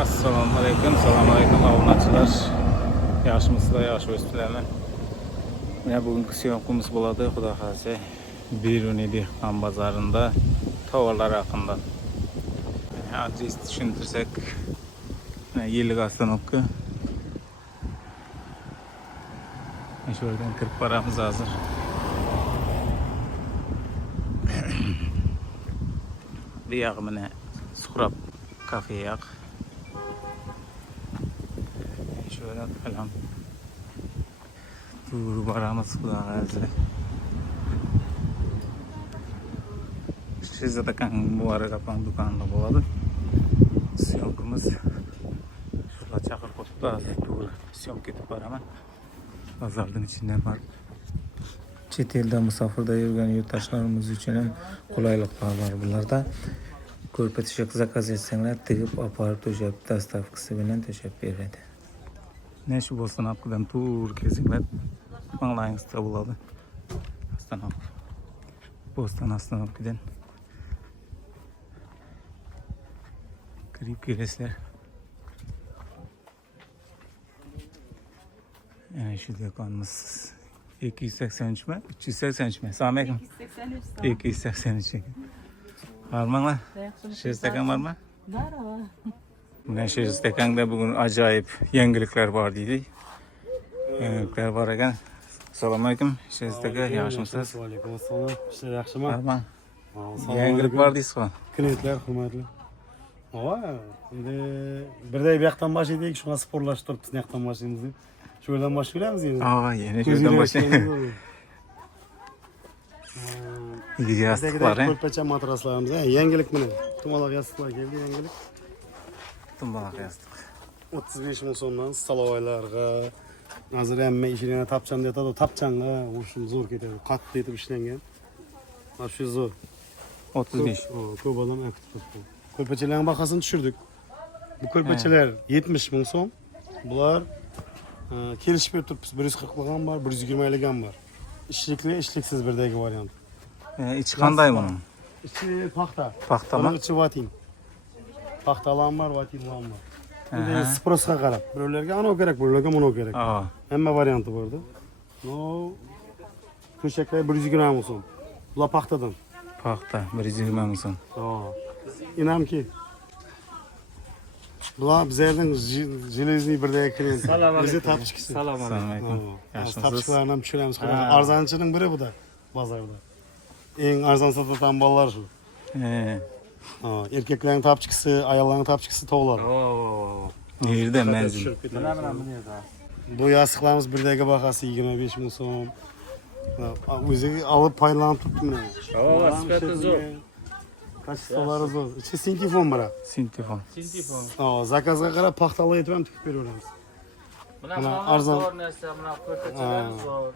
Assalamu alaykum obunachilar. Yaxshimisizlar, yaxshi o'sizlarmi? Mana bugungi syomkamiz bo'ladi, xudo xolasa, Beruniy dehqon bozorida tovarlar haqida. Adres tushuntirsak, yillik ostanovka. Shu yerdan kirib boramiz hozir. Bu yoq mana Suhrab kafe yoq. Şöyle falan. Dur baramız kulağımızda. Size de kan bu ara kapan dükkanında buladı. Syomkamiz. Şurada çakır koyup dur syomka etip baraman. Pazarın içinden var. Chet elda musafirda yurgan yurtdoshlarimiz uchun ham qulayliklar bor bularda. Ko'rpa to'shak zakaz etsanglar, tigib olib to'shab, dostavkasi bilan to'shab beradi. Ne şu bostan apkıdan tur kesinler anlayınızda buladı. Astanap. Bostan astanap giden. Grip giresler. Yani şu dükkanımız 283 mi? 383 mi? Selamun aleyküm. 283. Var mı lan? Şey istekan var mı? Var ama. Bugün şey istekanda bugün acayip yangiliklar var dedi. Yangiliklar var ekan. Assalomu alaykum. Şey istekan yaxshimisiz? Va alaykum assalom. Ishlar yaxshimi? Rahmat. Yangilik var deysiz-ku. Klientlar hurmatli. Ava, endi birday bu yoqdan boshlaydik, shunga sporlashib turibmiz, bu yoqdan boshlaymiz deb. Shu yerdan boshlaymiz endi. Yeni şu yerdan boshlaymiz. Yastıklar, he? Ko'rpacha matraslarimiz, yangilik mana. Tumaloq yostiqlar keldi, yangilik. Tumbalaq yastık. 35 ming so'mdan stalovoylarga, hozir hamma ishini tapchan deb aytadi, tapchanga o'shim zo'r ketadi. Qattiq etib ishlangan. Mana shu zo'r. 35. Ko'p odam aktiv turibdi. Ko'rpachalarning bahosini tushirdik. Bu ko'rpachalar 70 ming so'm. Bular kelishib berib turibmiz. 140 ligan bor, 120 ligan bor. Ishlikli, ishliksiz birdagi variant. İçi qanday bunun? İçi paxta. Paxta mı? İçi vatin. Paxtalan var, vatinlan var. Endi sproska qarab. Birlarga ana kerak, birlarga mana kerak. Hamma varianti borda. No to'shaklar 120 ming so'm. Bular paxtadan. Paxta 120 ming so'm. İnanki. Bular bizlarning железный birdagi klient. Bizni tapchikisi. Assalomu alaykum. Yaxshimisiz? Tapchiqlarni ham tushiramiz. Arzonchining biri bu da bozorda. Eng arzon sotadigan bolalar shu. Erkeklerin tapçıkısı, ayolların tapçıkısı toğlar. Nerede menzil? Bu yastıklarımız birdagi bahası 25 ming so'm. O'zi alıp paylanıp tuttu mana. Sifati zo'r. Kachistolari zo'r. İçi sintifon bura. Sintifon. Zakazga qarab paxtalar etib ham tikib beraveramiz. Mana arzon. zo'r narsa, mana ko'rpachalar zo'r.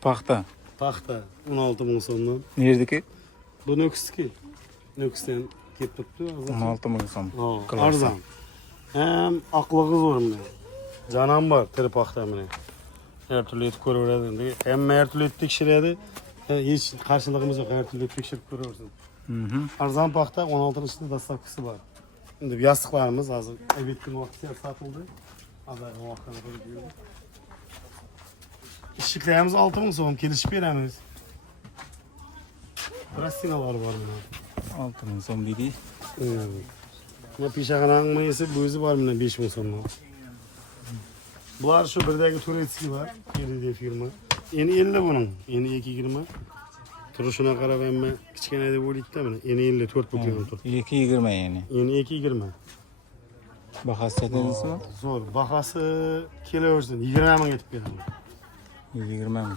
Paxta. Paxta 16 ming so'mdan. Neredeki? Bu nöküstiki. Nöküsten ketib turibdi. 16 ming so'm. Arzon. Hem aqlig'i zo'r mana. Janam bor, tiri paxta mana. Her türlü etib ko'raveradi. Hamma her türlü etib tekshiradi. Hech qarshiligimiz yo'q, her türlü tekshirib ko'raversin. Arzon paxta 16-da dostavkasi bor. Endi yostiqlarimiz hozir Ebitkin vaqtida sotildi. Hozir vaqtdan qo'yib berdi. İşliklerimiz 6 ming so'm kelishib beramiz. Plastinalar var mana. 6 ming so'm dedi. Bu peshag'ananing mayisi bu o'zi bor mana 5 ming so'mdan. Bular shu birdagi turetskiy var, keldi firma. Eni 50 buning, eni 220. Turishuna qarab hamma kichkina deb o'ylaydi-da mana. Eni 54 bo'lgan tur. 220 yani. Eni 220. Bahası dedinizmi? Zo'r. Bahası kelaversin 20 ming etib beraman. 20 ming.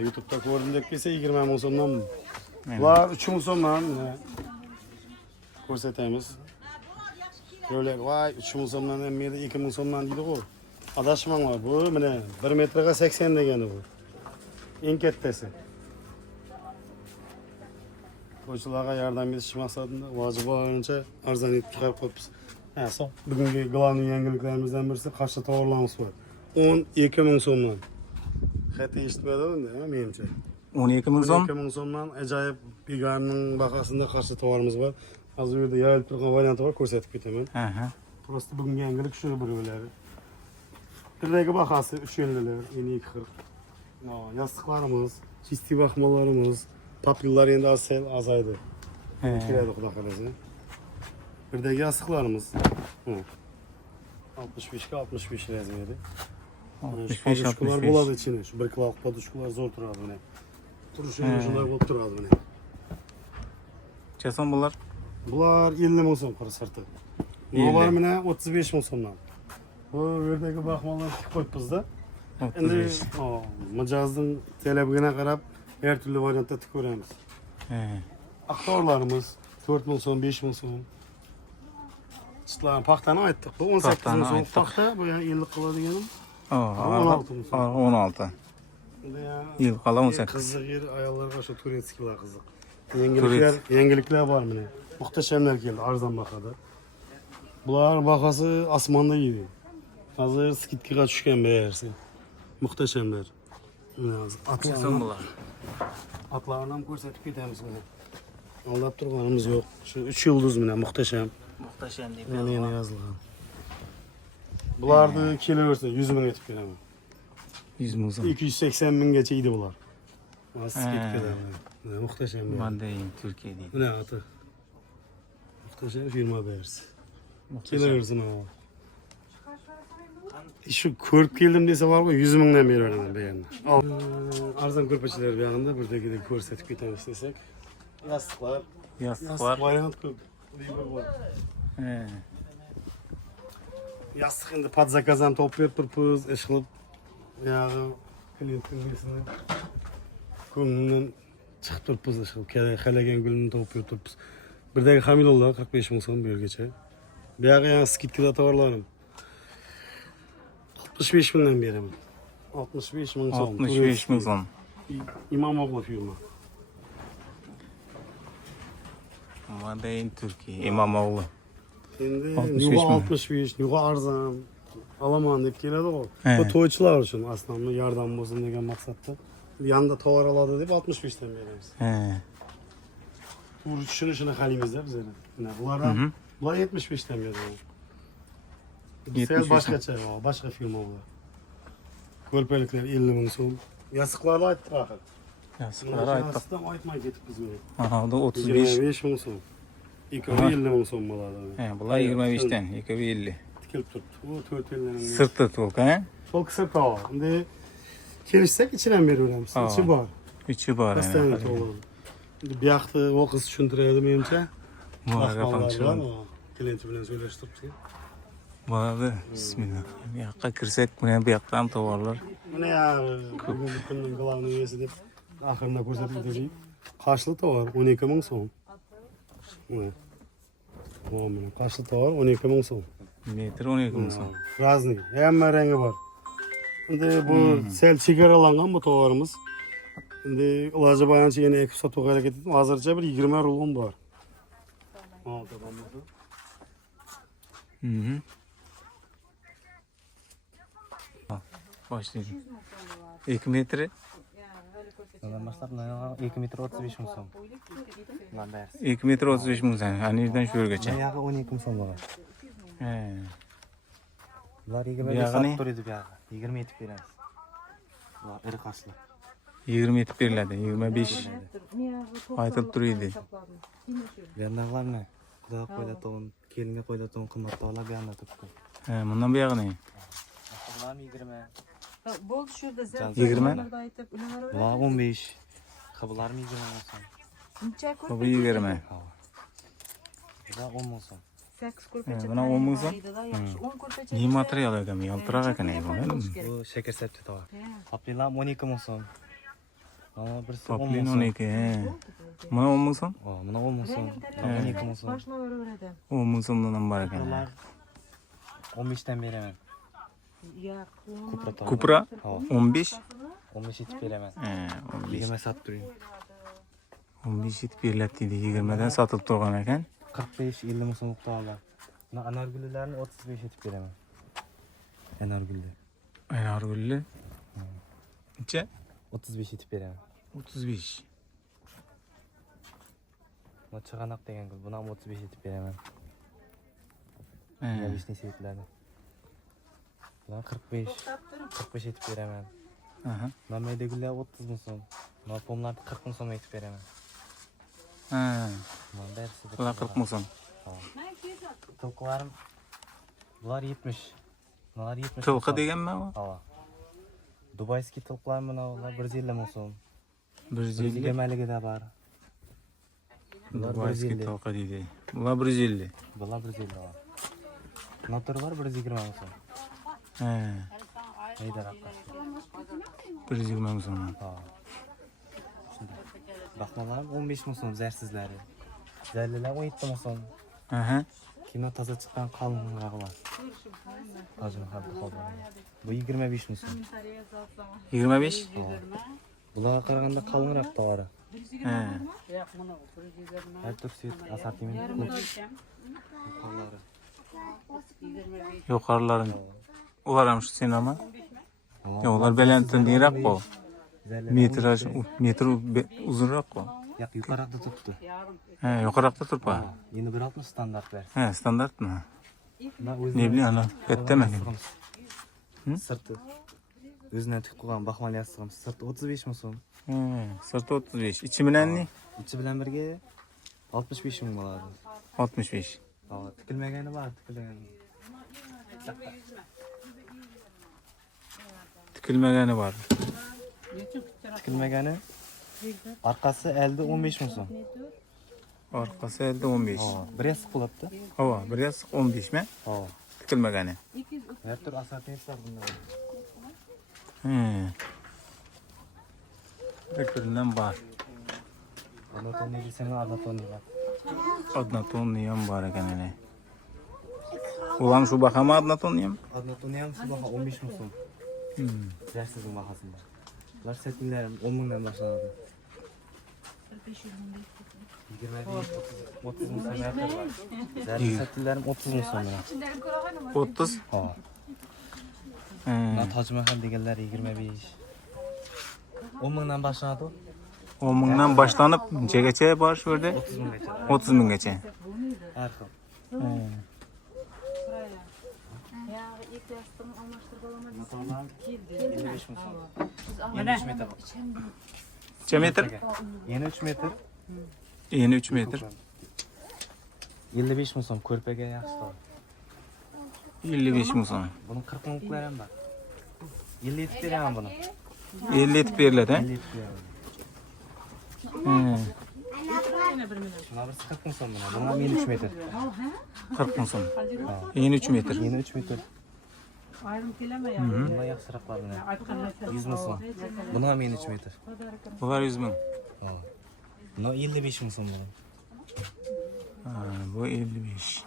YouTube'da ko'rdim deb kelsa 20 ming so'mdan. Bular 3 ming so'mdan ko'rsatamiz. Böyle vay 3 ming so'mdan ham menda 2 ming so'mdan deydi-ku. Adashmanglar, bu mana 1 metrga 80 degani bu. Eng kattasi. Qo'shnilarga yordam berish maqsadida vojiboncha arzon etib chiqarib qo'yibmiz. Bugungi global yangiliklarimizdan birisi qarshi tovarlarimiz bor. 12 ming so'mdan. Xato eshitmadimda, menimcha. 12 ming so'm. 12 ming so'mdan ajoyib Bigarning bahosida qarshi tovarimiz bor. Az önce yayılıp turgan variantı var, ko'rsatib ketaman. Aha. Prosta bugungi yangilik shu birovlari. Birdagi bahası 350'ler, yeni 240. Yastıklarımız, çisti bakmalarımız, papillar endi azaydı. Kiraydı Xudo xolasa. Birdagi yastıklarımız. 65'ga 65 razmeri. 65 Podushkalar 65. bo'ladi ichini. Shu bir kiloluk podushkalar zo'r turadi mana. Turishi shunday bo'lib turadi mana. Necha so'm bular? Bular 50 ming so'm qora sirti. Bular mana 35 ming so'mdan. Bu yerdagi baxmallarni tik qo'yibmiz-da. Endi 35. mijozning talabiga qarab har turli variantda tik ko'ramiz. Aktorlarımız 4 ming so'm, 5 ming so'm. Çıtlarni paxtani aytdik. Bu 18 ming so'm paxta, bu yani 50 qiladiganim. 16 ming so'm. 16. Yıl qala 18. Qiziq yer ayollarga shu turetskilar qiziq. Yangiliklar var mana. Muhteşemler geldi arzon bahada. Bular bahası asmonda yedi. Hozir skidkaga tushgan bersi. Muhteşemler. Necha so'm bular? Atlarını ham ko'rsatib ketamiz mana. Aldab turganimiz yo'q. Shu 3 yulduz mana muhteşem. Muhteşem deb Yana yozilgan. Bularni kelaversa 100 ming etib beraman. 100 ming so'm. 280 minggacha edi bular. Skidkalar. Muhteşem. Mandarin Türkiye deydi. Buna atı. Muhteşem firma bersi. Kelaversin ama. Şu ko'rib keldim desa var mı 100 mingdan beraman beyanni. Arzon ko'rpachalar bu yoqda birdagida ko'rsatib ketamiz desak. Yastıklar. Yastıklar. Variant ko'p. Yastık endi pod zakaz ham topib turibmiz, ish qilib. Yog'i klientning nesini ko'nglimdan chiqib turibmiz, ish qilib. Xalagan gulni topib turibmiz. Birdagi hamidollar 45 ming so'm bu yergacha. Bu yog'i yana skidkada tovarlarim. 65 mingdan beraman. 65 ming so'm. 65 ming so'm. İmamoğlu firma. Mandarin Türkiye. İmamoğlu. Endi 65 yuva mi? 65, yuva arzon. Alaman deb keladi o. He. Bu to'ychilar uchun aslında yordam bo'lsin degan maqsadda. Yanında tovar oladi deb 65 dan beramiz. He. To'g'ri tushunishini qalaymiz-da biz endi. Bular 75 dan beradi. Sel boshqacha, boshqa firma bular. Ko'rpaliklar 50 ming so'm. Yastıklarni aytdik axir. Yastıklar aytdik. Yastıkdan aytmay ketibmiz mana. Aha, bu da 35. 25 ming so'm. 250 ming so'm bo'ladi. He, bular 25'ten. 250. Tikilib turibdi. Bu 4 yildan. Sırtı tolk he? Çok kısa kal. Şimdi kelishsak ichidan beraveramiz. İçi bor. İçi var. Pastani to'g'ri. Şimdi bu yoqda o qiz tushuntiradi menimcha. Muharrafamchilar. Klient bilan söylashtiribsiz. Bo'ladi. Bismillah. Bu yoqqa kirsak, mana bu yoqda ham tovarlar. Mana ya bugungi kunning главный nesi deb oxirida ko'rsatib o'taylik. Qarshili tovar 12 ming so'm. Mana qarshili tovar 12 ming so'm. Metr 12 ming so'm. Razniy. Hamma rangi bor. Endi bu sel chegaralangan bu tovarimiz. Endi iloji boricha yana ekib sotib harakat etdim. Hozircha bir 20 rulon bor. Başlayalım. 2 metre. Ondan başlap 2 metre 35 ming so'm. Bular bari. 2 metre 35 ming so'm. Hani yerden şu yergacha. Buyog'i 12 ming so'm bo'ladi. He. Bular 25 Buyog'i sotib ne? turadi buyog'i. 20 etib beramiz. Bular iri qarshilar. 20 etib beriladi. 25 aytib turadi. Bu yerdagilarni Xudo qo'ylato'g'in, kelinga qo'ylato'g'in qimmatdorlar bu yerda turibdi. He, bundan buyog'i ne? Bular 20. Bo'ldi shurda 20? Bular 15. Bular 20 so'm. Necha ko'p? Bu 20. Bular 10 ming so'm. 8 ko'rpacha. Buna 10 ming so'm? 10 ko'rpacha. Ne material ekan? Yaltiroq ekan bu. Bu shakar sapchi tovar. Poplilar 12 ming so'm. Mana birisi 10 Poplin ming so'm. 12. He. Buna 10 ming so'm? Mana 10 ming so'm. 12 ming so'm. Boshni o'raveradi. 10 ming so'mdan ham bor ekan. Bular 15 dan beraman. Yo'q. Kupra tovar. Kupra 15. 15 etib beraman. He, 15. 20 sotib turing. 15 etib beriladi deydi. 20 dan sotib turgan ekan. 45-50 ming so'm tovarlar. Mana anargullarni 35 etib beraman. Anargullar. Anargulli. Necha? 35 etib beraman. 35. Buna çıganak degen gül. Buna 35 etip beremem. He. Ya vişne sevitlerde. Buna 45 etip beremem. Aha. Buna meydegüller 30 mu son. Buna pomlarda 40 mu son etip beremem. Ha. Buna dersi. Bular 40 mı son? Tılkılarım. Bunlar 70. Bunlar 70. Tılkı degen mi o? Ava. Dubayski tılkılar mı bunlar 150 mu son. 150. Gemeligi de var. Bunlar Dubayski 150. tılkı deydi. Bular 150. Bunlar 150 var. Notur var 120 mu son. He. Neydi rakı? 120 mı son? Ha. Şimdi. Bakmalarım 15 mu son zersizleri. Zerliler 17 mu son. Aha. Kime taza çıkan kalın rakılar. Hacım hadi kaldı. Bu 25 mu son. 25. Bunlara karaganda kalın rakı da var. He. Her tür süt, asatimin, kılıç. Kalları. Yukarıların. Ularmış sen ama. Ya onlar belentin dirak bu. Metraj, metr uzunrak bu. Yak yukarıda tuttu. He, yukarıda turpa. Yeni 1.60 standart ver. He, standart mı? Ne Ne bileyim ana. Etme. Sırtı. Özüne tük koygan bakmalı yastığım. Sırtı 35 mi son? He, sırtı 35. İçi bilen ne? İçi bilen birge 65 mi buladı? 65. Aa, tikilmegeni var, tikilmegeni. Tikilmegeni var. Tikilmegeni. Arkası elde 15 mi son? Arkası elde 15. Aa, bir sık bulattı. Hava, biraz 15 mi? Aa, Tikilmegeni. her tür asatiyet var bunda. He. Bir türünden var. Anaton ne desene anaton ne var. Adına tonlayan var ekanene. Ulan şu bakama adına tonlayan. Anaton ne yapısı baka 15 mi son? Zersizin bakasında. Bunlar setillerim 10 binden başladı. 20 değil, 30 mu son yapar var. Zersiz setillerim 30 mu son ya? 30. Ha. He. Bunlar Tac Mahal degenler 25. 10 binden başladı. 10 binden başlanıp çekeçeye baş verdi. 30 bin geçer. 30 bin geçe. Arka. He. Motorlar 25 mi son? Yeni 3 metre. Kaç metre? Yeni 3 metre. Yeni 3 metre. 55 mi son? Körpege yaxşı da. 55 mi son? Bunun 40 mınlık veren var. 50 etip veremem bunu. 50 etip veriledi. 50 etip veremem. He. Şuna birisi 40 mı son buna? Buna yeni 3 metre. 40 mi son? Yeni 3 metre. Yeni 3 metre. Ayrım keleme ya. Buna yaxşırak var buna. 100 mi son? Buna yeni 3 metre. Bunlar 100 bin. Ha. Buna 55 mi son buna? Ha, bu 55.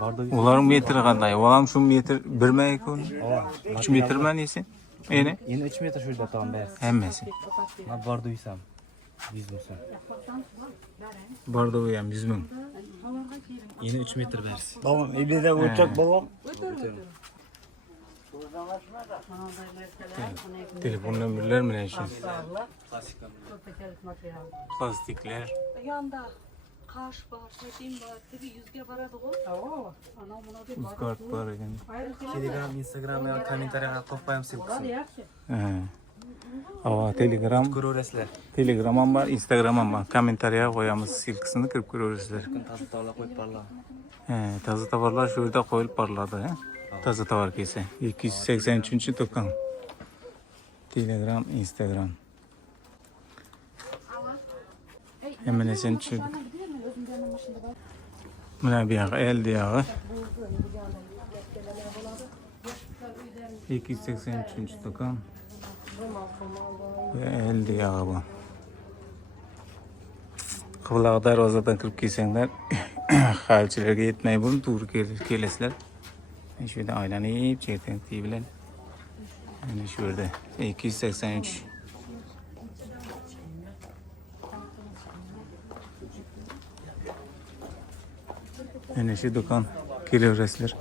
Barda 100. Uların metre kanday. Ulan şu metre 1 mi 2 mi? 3 metre mi neyse? Yeni. Yeni 3 metre şurada tamam bers. Hemmesi. Buna barda 100 am. 100 mi son? Barda uyam 100 bin. Yeni 3 metre bers. Tamam, evde uçak babam. Telefon nömrələr mi neyse? Klasikten. Plastikler. Yanda kaş var, çekim var, tabi yüzge varadı o. Oo, ana buna bir Kart var ekan. ayrım Telegram, Instagram ya kommentariya koyayım silkisi. He. Ava Telegram, Görürsüzler. Telegram'am var, Instagram'am var. Kommentariya koyamız silkisini kirip görürsüzler. Bugün tazı tavla koyup barla. He, taze tavarlar şurada koyulup parladı. He. Taze tavar kese. 283. dükkan. Telegram, Instagram. Hemen esen çocuk. Buna bir yağı, el yağı. 283. dükkan. Ve el yağı bu. Kıvlağı darvazadan kırıp giysenler halçilerge yetmeyi bulun, doğru kelesler. Şurada aylanıp çekten bilen. Yani şurada 283. Yani şu dükkan geliyor resler.